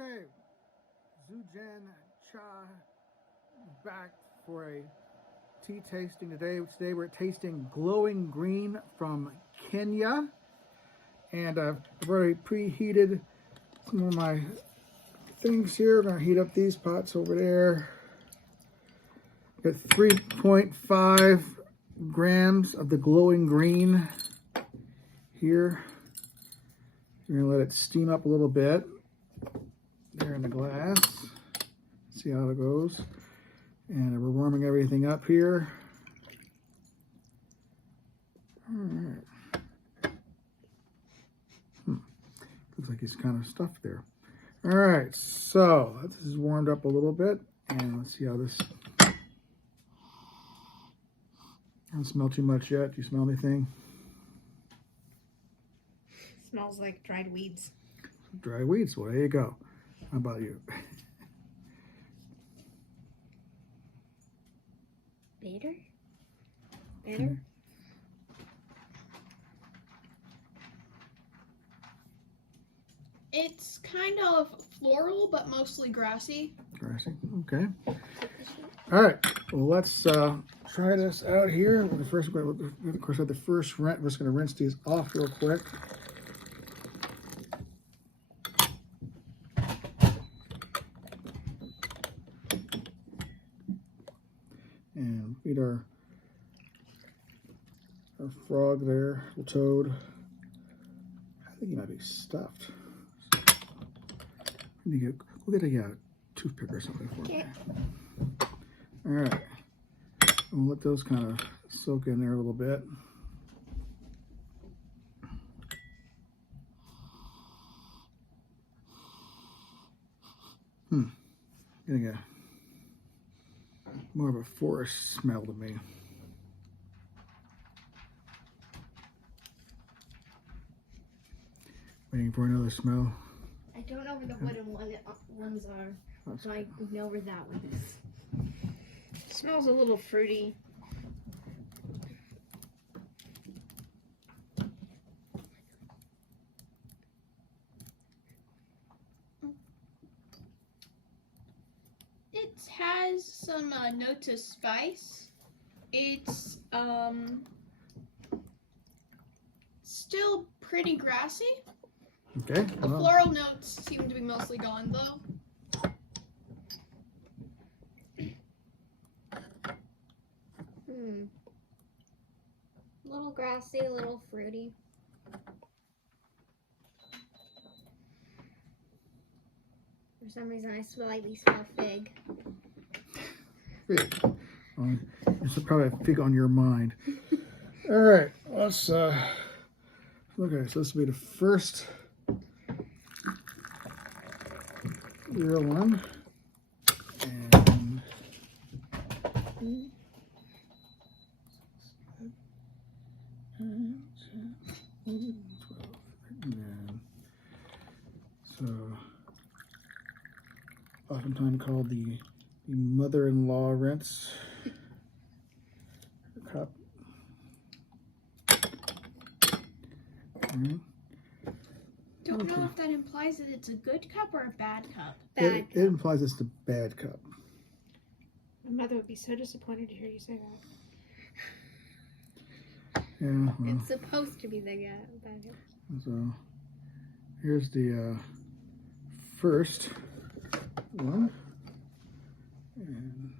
Okay, Zujan Cha back for a tea tasting today. Today we're tasting Glowing Green from Kenya. And I've already preheated some of my things here. I'm going to heat up these pots over there. Got 3.5 grams of the Glowing Green here. We're going to let it steam up a little bit. There in the glass. See how it goes. And we're warming everything up here. All right. Looks like it's kind of stuffed there. All right, so this is warmed up a little bit, and let's see how this. I don't smell too much yet. Do you smell anything? Smells like dried weeds. Dry weeds. Well, there you go. How about you? Bitter? Okay. It's kind of floral, but mostly grassy. Grassy. Okay. All right. Well, let's try this out here. First, of course, at the first rinse, we're just going to rinse these off real quick. And feed our frog there, little toad. I think he might be stuffed. We'll get a toothpick or something for me. All right. We'll let those kind of soak in there a little bit. Getting a more of a forest smell to me. Waiting for another smell. I don't know where the wooden ones are, so I know where that one is. It smells a little fruity. It has some notes of spice. It's still pretty grassy. Okay. The floral notes seem to be mostly gone though. A little grassy, a little fruity. For some reason, I slightly smell fig. Fig. There's probably a fig on your mind. All right. Let's okay. So this will be the first real one. And so oftentimes called the mother-in-law rinse cup. Don't know if that implies that it's a good cup or a bad cup. It implies it's the bad cup. My mother would be so disappointed to hear you say that. Yeah. Well, It's supposed to be the bad cup. So here's the first one. And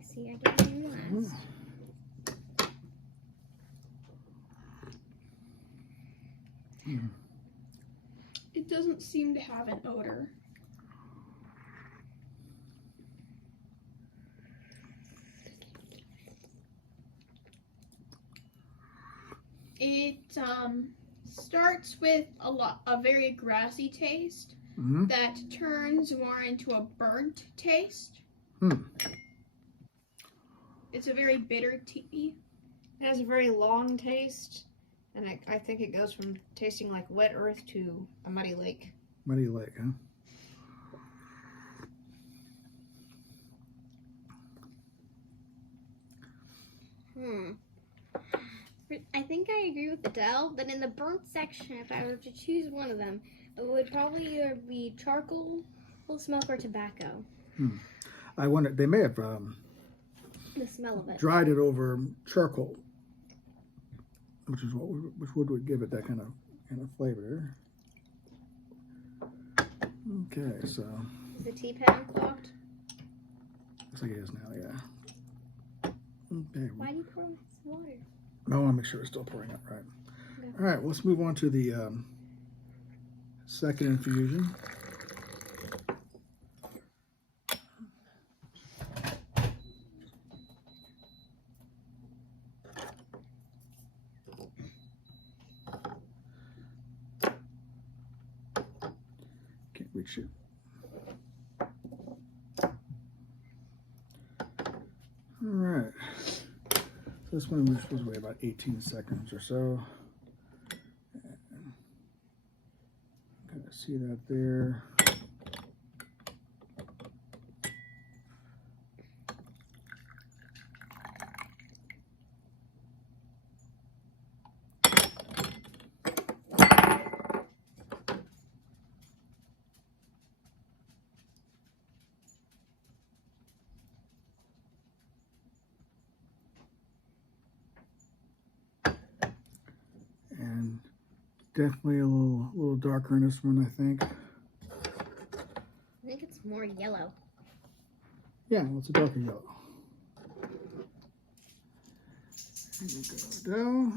See, I gave you last. It doesn't seem to have an odor. It starts with a very grassy taste that turns more into a burnt taste. It's a very bitter tea. It has a very long taste, and I think it goes from tasting like wet earth to a muddy lake. Muddy Lake, huh? I think I agree with Adele that in the burnt section, if I were to choose one of them, it would probably either be charcoal, smoke, or tobacco. I wonder, they may have The smell of it. dried it over charcoal, which would give it that kind of flavor. Okay, so Is the tea pad unclogged? looks like it is now. Yeah. Okay. Why do you pour this water? I want to make sure it's still pouring out right. Okay. All right, well, let's move on to the second infusion. Can't reach it. All right. So this one we're supposed to wait about 18 seconds or so. Kind of see that there. And definitely a little darker in this one, I think. I think it's more yellow. Yeah, well, it's a darker yellow. Here we go.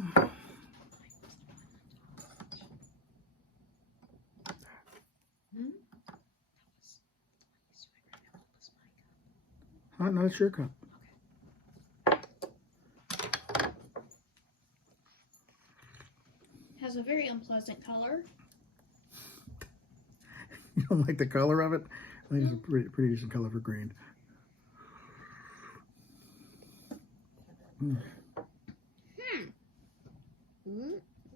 Huh? No, it's your cup. Has a very unpleasant color. You don't like the color of it? I think it's a pretty decent color for green.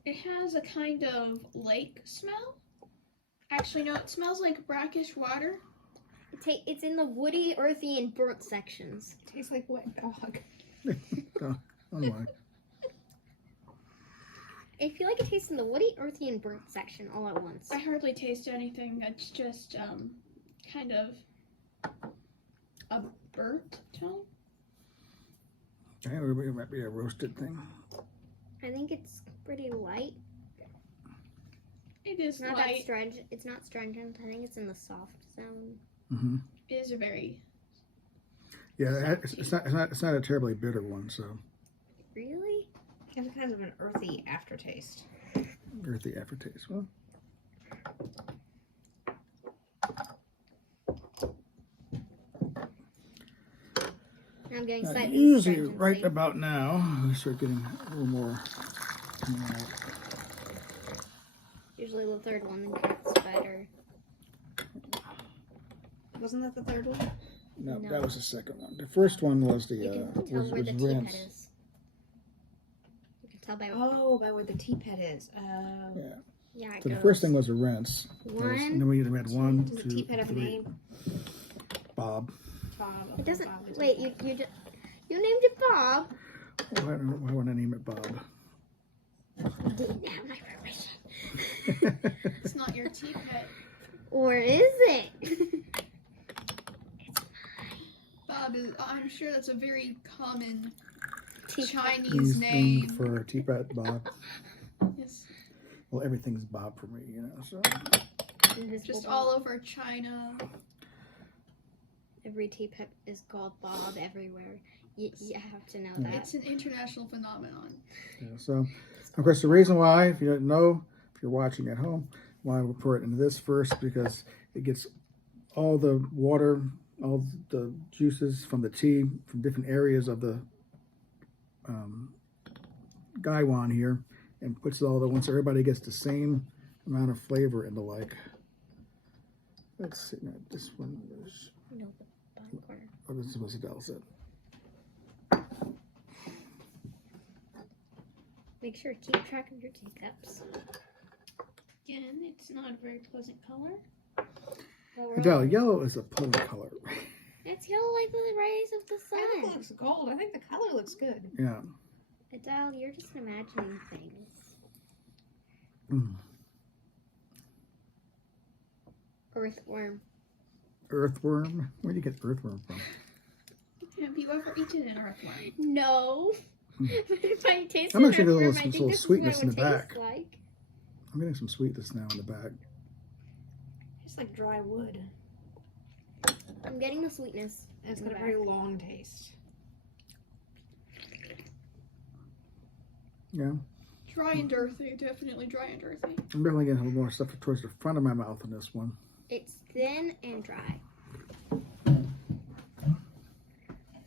It has a kind of lake smell. Actually, no, it smells like brackish water. It's in the woody, earthy, and burnt sections. It tastes like wet dog. Oh my. I feel like it tastes in the woody, earthy, and burnt section all at once. I hardly taste anything. It's just kind of a burnt tone. Okay, it might be a roasted thing. I think it's pretty light. It is Not light. that stringent. It's not stringent. I think it's in the soft zone. Mm-hmm. It is a very Yeah, it's not a terribly bitter one, so Really? It has kind of an earthy aftertaste. earthy aftertaste. Well, I'm getting slightly usually astringency. right about now we start getting a little more. Usually the third one gets better. Wasn't that the third one? No, No. that was the second one. The first one was the You can tell was where the tea pad rinse. is. You can tell by Oh, by where the tea pad is. Yeah. yeah. It So goes the first thing was a rinse. one. And then we had one, Does the two, tea pad have a three. name? Bob. Bob. It doesn't. Bob is Wait, okay. you named it Bob. Why would I name it Bob? Didn't have my permission. It's not your tea pet. Or is it? Bob is. I'm sure that's a very common Tea pad. Chinese name. for teapot Bob. Yes. Well, everything's Bob for me, you know. So Invisible Just Bob. all over China. Every tea pad is called Bob everywhere. You have to know Yeah. that. It's an international phenomenon. yeah, so of course the reason why, if you don't know, if you're watching at home, why we pour it into this first, because it gets all the water, all the juices from the tea from different areas of the gaiwan here, and puts it all the once everybody gets the same amount of flavor and the like. Let's see. No, this one was. No, the bottom corner. Oh, this is what Adele said. Make sure to keep track of your teacups. Again, it's not a very pleasant color. Adele, yellow is a pleasant color. It's yellow like the rays of the I think it sun. looks gold. I think the color looks good. Yeah. Adele, you're just imagining things. Mm. Earthworm. Earthworm? Where do you get earthworm from? Have you ever eaten an earthworm? No. Hmm. But if I taste I'm an actually getting earthworm, some I think little this is what sweetness it in would the taste back. like. I'm getting some sweetness now in the back. It's like dry wood. I'm getting the sweetness. And it's in got the a very back. long taste. Yeah. Dry and earthy, definitely dry and earthy. I'm definitely getting a little more stuff towards the front of my mouth in this one. It's thin and dry.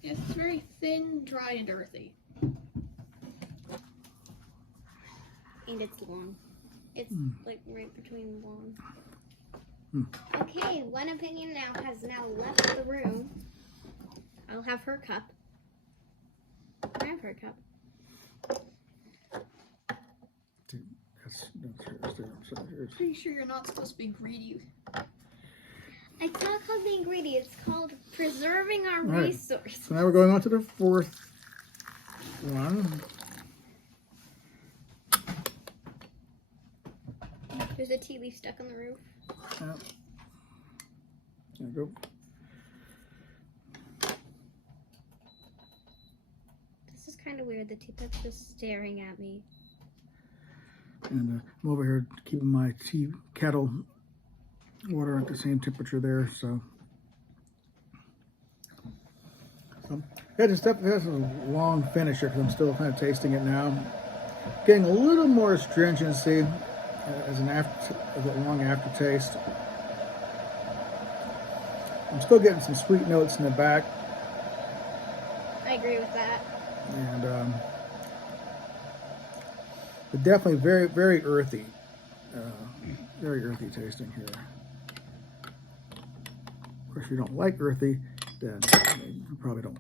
Yes, it's very thin, dry, and earthy. And it's long. It's like right between long. Mm. Okay, one opinion has now left the room. I'll have her cup. I have her cup. Pretty sure you're not supposed to be greedy. It's not called being greedy. It's called preserving our Right. resources. So now we're going on to the fourth one. There's a tea leaf stuck on the roof. Yep. There we go. This is kind of weird. The teapot's just staring at me. And I'm over here keeping my tea kettle water at the same temperature there. So yeah, this stuff has a long finish here because I'm still kind of tasting it now. Getting a little more astringency as a long aftertaste. I'm still getting some sweet notes in the back, I agree with that. and but definitely very, very earthy. Very earthy tasting here. Of course, if you don't like earthy, then you probably don't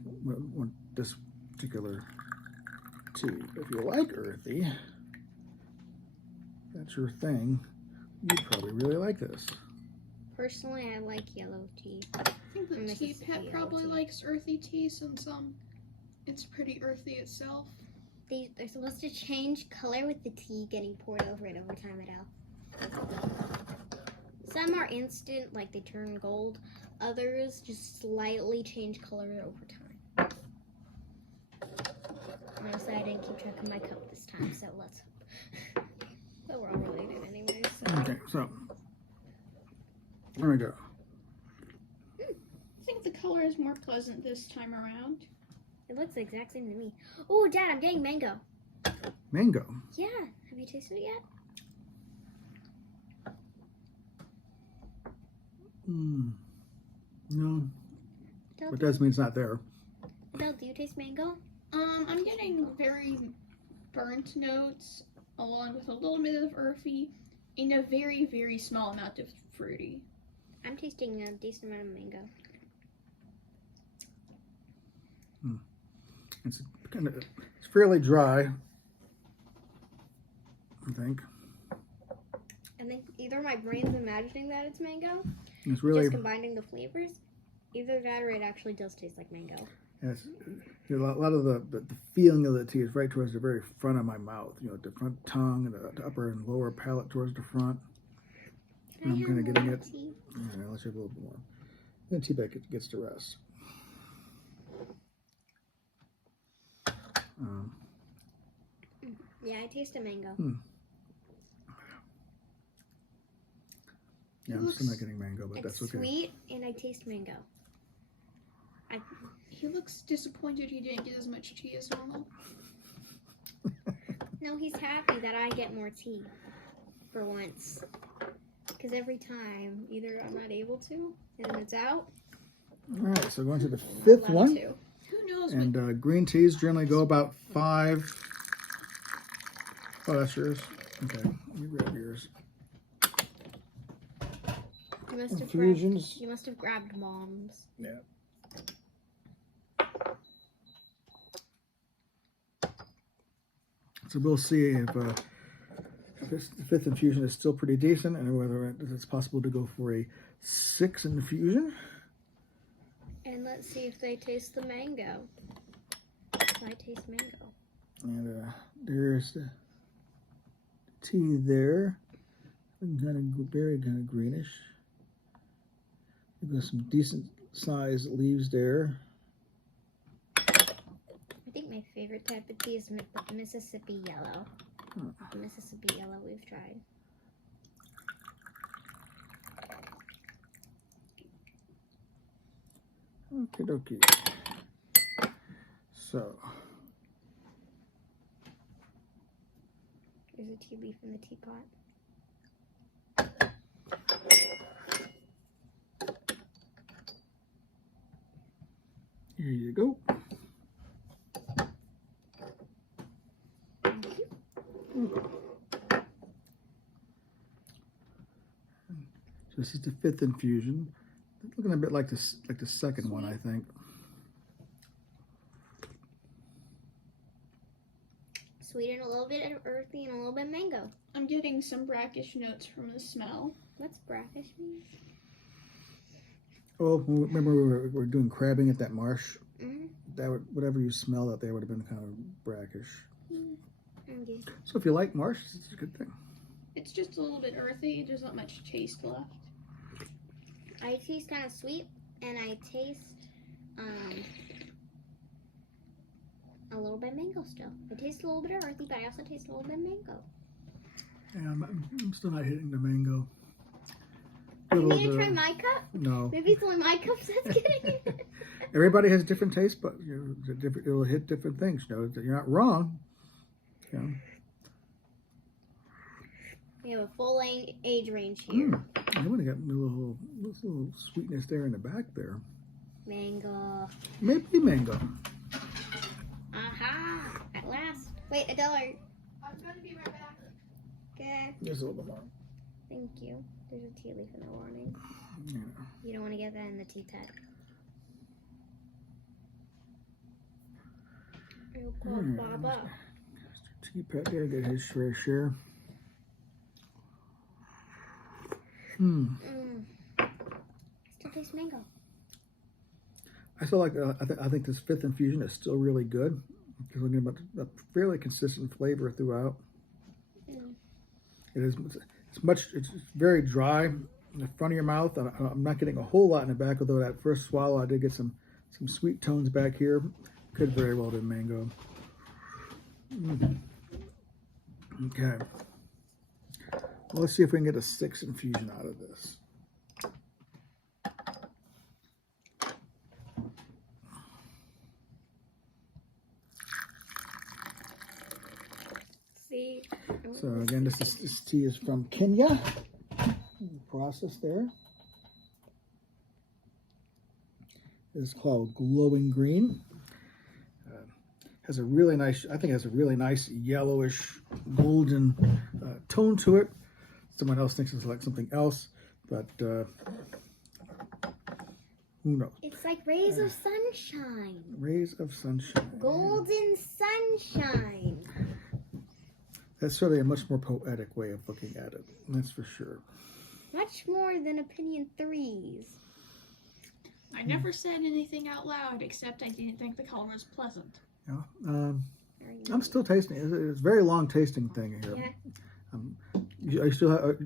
want this particular tea. If you like earthy, that's your thing, you'd probably really like this. Personally, I like yellow tea. I think the Mrs. tea pet Yellow probably tea. likes earthy tea since it's pretty earthy itself. They're supposed to change color with the tea getting poured over it over time, Adele. Some are instant, like they turn gold. Others just slightly change color over time. Honestly, I didn't keep track of my cup this time, so let's hope. But we're all related anyway, so. Okay, so there we go. I think the color is more pleasant this time around. It looks the exact same to me. Oh, Dad, I'm getting mango. Mango. Yeah, have you tasted it yet? No, Adele, but doesn't mean it's not there. Adele, do you taste mango? I'm getting very burnt notes along with a little bit of earthy and a very, very small amount of fruity. I'm tasting a decent amount of mango. It's fairly dry, I think. I think either my brain's imagining that it's mango, It's really, just combining the flavors. Either that or it actually does taste like mango. yes, a lot of the feeling of the tea is right towards the very front of my mouth. You know, the front tongue and the upper and lower palate towards the front. Can I I'm have kind of getting more it. tea? Yeah, let's have a little bit more. Then tea bag gets to rest. Yeah, I taste a mango. Yeah, I'm still not getting mango, but It's that's okay. sweet, and I taste mango. He looks disappointed he didn't get as much tea as normal. No, he's happy that I get more tea for once. Because every time, either I'm not able to, and it's out. All right, so going to the fifth allowed one. to. Who knows? And green teas generally go about 5. Oh, that's yours. Okay, let me grab yours. You must have Infusions. you must have grabbed Mom's. Yeah. So we'll see if this fifth infusion is still pretty decent, and whether it's possible to go for a 6th infusion. And let's see if they taste the mango. I taste mango. And there's the tea there. Kind of very kind of greenish. We've got some decent sized leaves there. I think my favorite type of tea is the Mississippi yellow. The Mississippi yellow we've tried. Okie dokie. So. There's a tea leaf in the teapot. Here you go. Thank you. So this is the 5th infusion. It's looking a bit like the second one, I think. Sweet and a little bit earthy and a little bit mango. I'm getting some brackish notes from the smell. What's brackish mean? Oh, remember we were doing crabbing at that marsh? Mm-hmm. That would, whatever you smelled out there would have been kind of brackish. Okay. So if you like marsh, it's a good thing. It's just a little bit earthy. There's not much taste left. I taste kind of sweet, and I taste a little bit mango still. I taste a little bit earthy, but I also taste a little bit mango. Yeah, I'm still not hitting the mango. You need to try my cup? No. Maybe it's only my cups that's getting it. Everybody has different tastes, but it'll hit different things. You know, you're not wrong. You know. We have a full age range here. I would have got a little sweetness there in the back there. Mango. Maybe mango. Aha! At last. Wait, $1. I'm going to be right back. Okay. Just a little bit more. Thank you. There's a tea leaf in the warning. Yeah. You don't want to get that in the tea tag. Baba. Teapot there, get his fair share. Still taste mango. I feel like I think this 5th infusion is still really good. Because we're getting a fairly consistent flavor throughout. It's very dry in the front of your mouth. I'm not getting a whole lot in the back, although that first swallow I did get some sweet tones back here. Could very well be mango. Okay. Well, let's see if we can get a 6th infusion out of this. See? So again, this tea is from Kenya. Process there. It's called Glowing Green. Has a really nice, I think it has a really nice yellowish golden tone to it. Someone else thinks it's like something else, but who knows? It's like rays of sunshine. Rays of sunshine. Golden sunshine. That's certainly a much more poetic way of looking at it. That's for sure. Much more than opinion 3s. I never said anything out loud except I didn't think the color was pleasant. Yeah. I'm still tasting it. It's a very long tasting thing here. Yeah. Do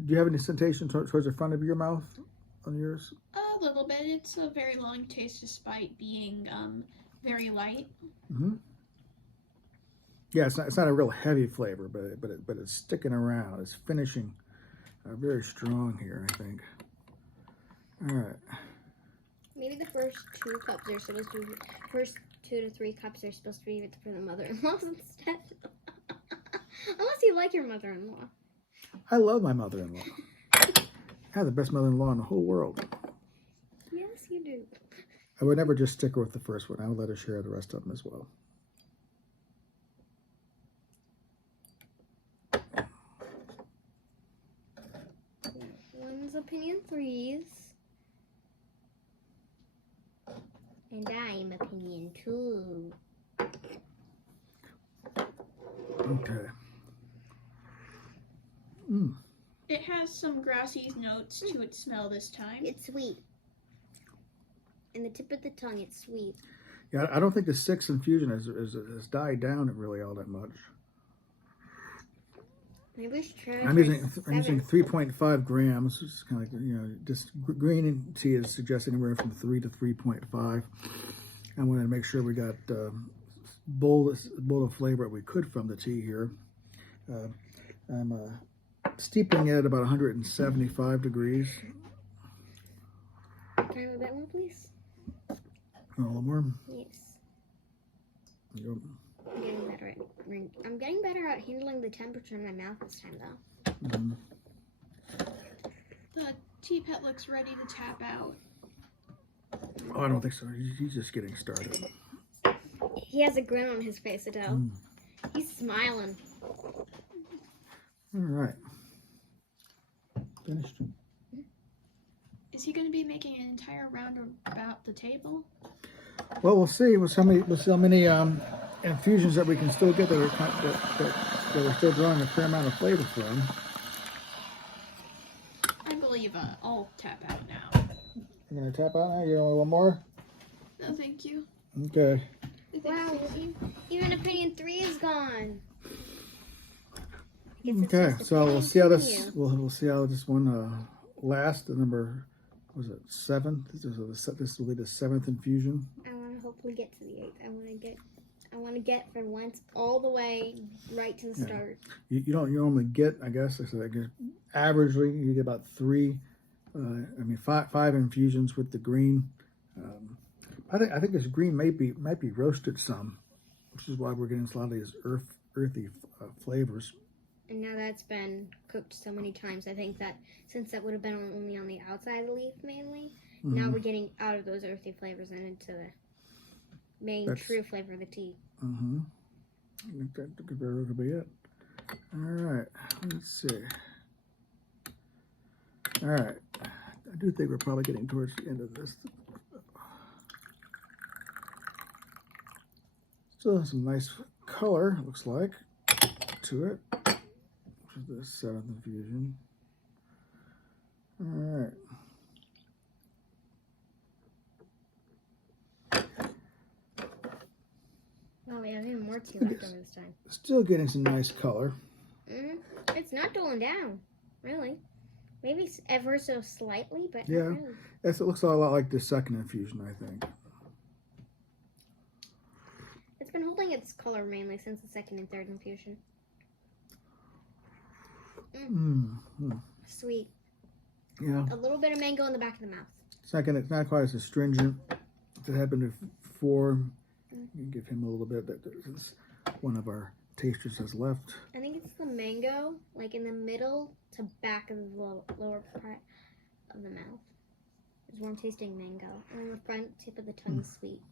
you have any sensation towards the front of your mouth on yours? A little bit. It's a very long taste despite being very light. Mm-hmm. Yeah, it's not a real heavy flavor, but it's sticking around. It's finishing very strong here, I think. All right. Maybe the first 2 cups are supposed to be, first 2 to 3 cups are supposed to be for the mother-in-laws instead. Unless you like your mother-in-law. I love my mother-in-law. I have the best mother-in-law in the whole world. Yes, you do. I would never just stick her with the first one. I would let her share the rest of them as well. One's opinion 3s. And I'm opinion 2. Okay. It has some grassy notes to its smell this time. It's sweet. And the tip of the tongue, it's sweet. Yeah, I don't think the 6 infusion has died down really all that much. Maybe we should try. I'm using 3.5 grams. It's kind of like, you know, just green tea is suggesting anywhere from 3 to 3.5. I wanted to make sure we got bold of flavor that we could from the tea here. I'm steeping it at about 175 degrees. Can I have a bit more, please? A little more. Yes. Yep. I'm getting better at handling the temperature in my mouth this time, though. Mm-hmm. The tea pet looks ready to tap out. Oh, I don't think so. He's just getting started. He has a grin on his face, Adele. He's smiling. All right. Finished. Is he going to be making an entire round about the table? Well, we'll see. We'll see how many infusions that we can still get that we're still drawing a fair amount of flavor from. I believe I'll tap out now. You're gonna tap out now? You want one more? No, thank you. Okay. Wow, even opinion 3 is gone. Okay, so we'll see how this. We'll see how this one lasts. The number was it 7? This will be the 7th infusion. I want to hopefully get to the 8th. I want to get for once all the way right to the start. You don't normally get, I guess, averagely you get about 3. Five infusions with the green. I think this green might be roasted some, which is why we're getting a lot of these earthy flavors. And now that's been cooked so many times, I think that since that would have been only on the outside of the leaf mainly, now we're getting out of those earthy flavors and into the main true flavor of the tea. I think that could very well be it. All right, let's see. All right, I do think we're probably getting towards the end of this. Still has some nice color, looks like, to it. Which is the 7th infusion. All right. Oh, we have even more tea left over this time. Still getting some nice color. It's not doling down, really. Maybe ever so slightly, but yeah, not really. It looks a lot like the 2nd infusion, I think. It's been holding its color mainly since the 2nd and 3rd infusion. Sweet. Yeah. A little bit of mango in the back of the mouth. It's not quite as astringent as it had been before. You give him a little bit that one of our tasters has left. I think it's the mango, like in the middle to back of the lower part of the mouth. There's warm tasting mango. And on the front tip of the tongue is sweet.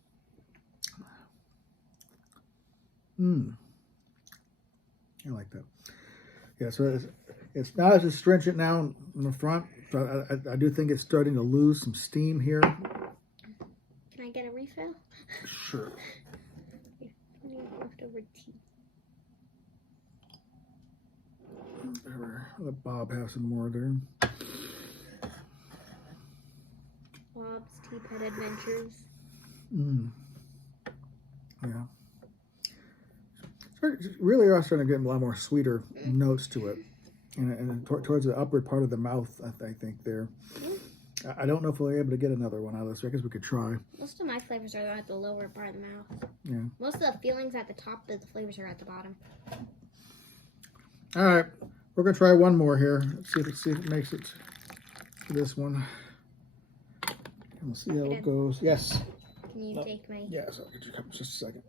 I like that. Yeah, so it's not as astringent now in the front, but I do think it's starting to lose some steam here. Can I get a refill? Sure. Plenty of leftover tea. Let Bob have some more there. Bob's Tea Pet Adventures. Yeah. It's really are starting to get a lot more sweeter notes to it. And towards the upper part of the mouth, I think there. I don't know if we'll be able to get another one out of this. I guess we could try. Most of my flavors are at the lower part of the mouth. Yeah. Most of the feelings at the top, but the flavors are at the bottom. All right. We're going to try one more here. Let's see if it makes it to this one. And we'll see how it goes. Yes. Can you take my... Yes, I'll get your cup in just a second.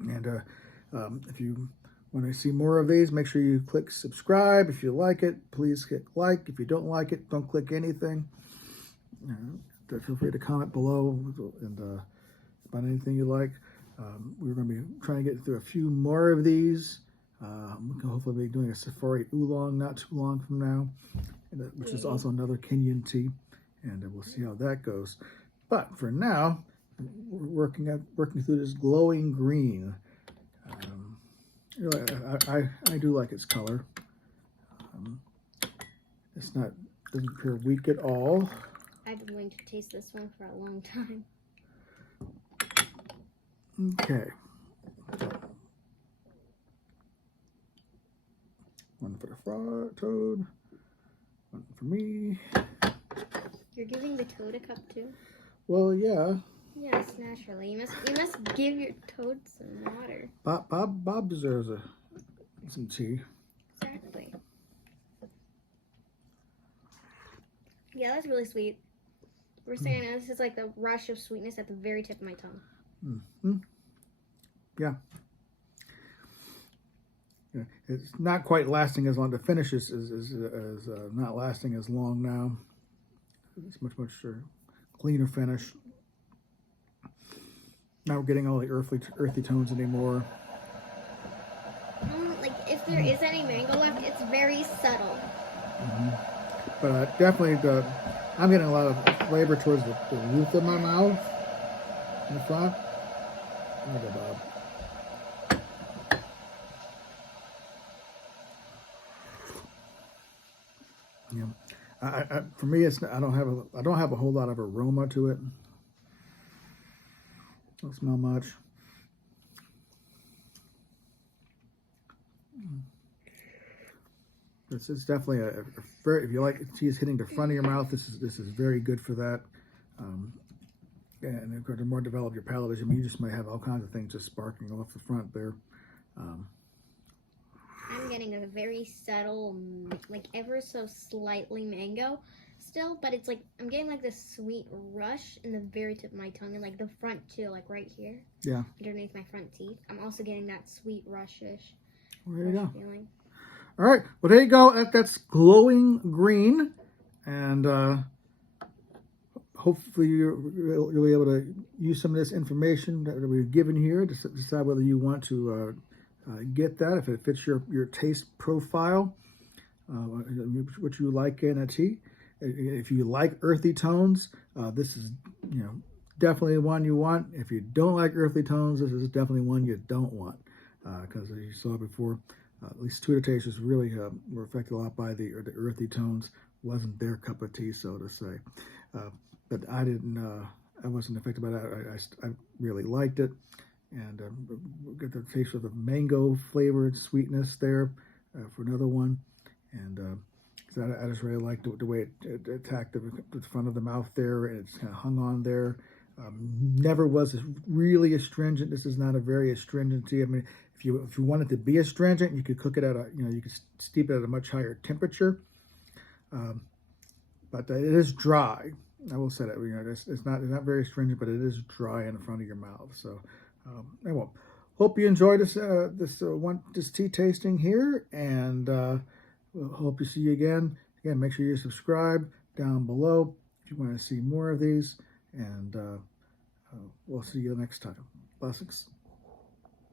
And if you want to see more of these, make sure you click subscribe. If you like it, please click like. If you don't like it, don't click anything. Feel free to comment below and about anything you like. We're going to be trying to get through a few more of these. We can hopefully be doing a Safari Oolong not too long from now, which is also another Kenyan tea, and we'll see how that goes. But for now, we're working through this glowing green. I do like its color. It's not Doesn't appear weak at all. I've been waiting to taste this one for a long time. Okay. One for the frog toad. One for me. You're giving the toad a cup too? Well, yeah. Yes, naturally. You must give your toad some water. Bob deserves some tea. Exactly. Yeah, that's really sweet. We're saying this is like the rush of sweetness at the very tip of my tongue. Mm-hmm. Yeah. Yeah. It's not quite lasting as long. The finish is not lasting as long now. It's much cleaner finish. Not getting all the earthy tones anymore. Like if there is any mango left, it's very subtle. Mm-hmm. But definitely I'm getting a lot of flavor towards the roof of my mouth in the front. There you go, Bob. Yeah, for me, I don't have a whole lot of aroma to it. Don't smell much. This is definitely a very, if you like cheese hitting the front of your mouth, this is very good for that. And of course, the more developed your palate is, I mean, you just might have all kinds of things just sparking off the front there. I'm getting a very subtle, like ever so slightly mango still, but it's like I'm getting like this sweet rush in the very tip of my tongue and like the front too, like right here. Yeah. Underneath my front teeth. I'm also getting that sweet rushish. Well, there you go. Feeling. All right. Well, there you go. That's glowing green, and hopefully you'll be able to use some of this information that we've given here to decide whether you want to get that, if it fits your taste profile, what you like in a tea. If you like earthy tones, this is definitely one you want. If you don't like earthy tones, this is definitely one you don't want, because as you saw before, at least two of the tasters really were affected a lot by the earthy tones. Wasn't their cup of tea, so to say. But I wasn't affected by that. I really liked it, and get the taste of the mango flavored sweetness there for another one, and I just really liked the way it attacked the front of the mouth there, and it's kind of hung on there. Never was really astringent. This is not a very astringent tea. I mean, if you wanted to be astringent, you could cook it at you could steep it at a much higher temperature. But it is dry. I will say that it's not very astringent, but it is dry in the front of your mouth. So anyway, hope you enjoyed this tea tasting here, and we'll hope to see you again. Again, make sure you subscribe down below if you want to see more of these, and we'll see you next time. Blessings.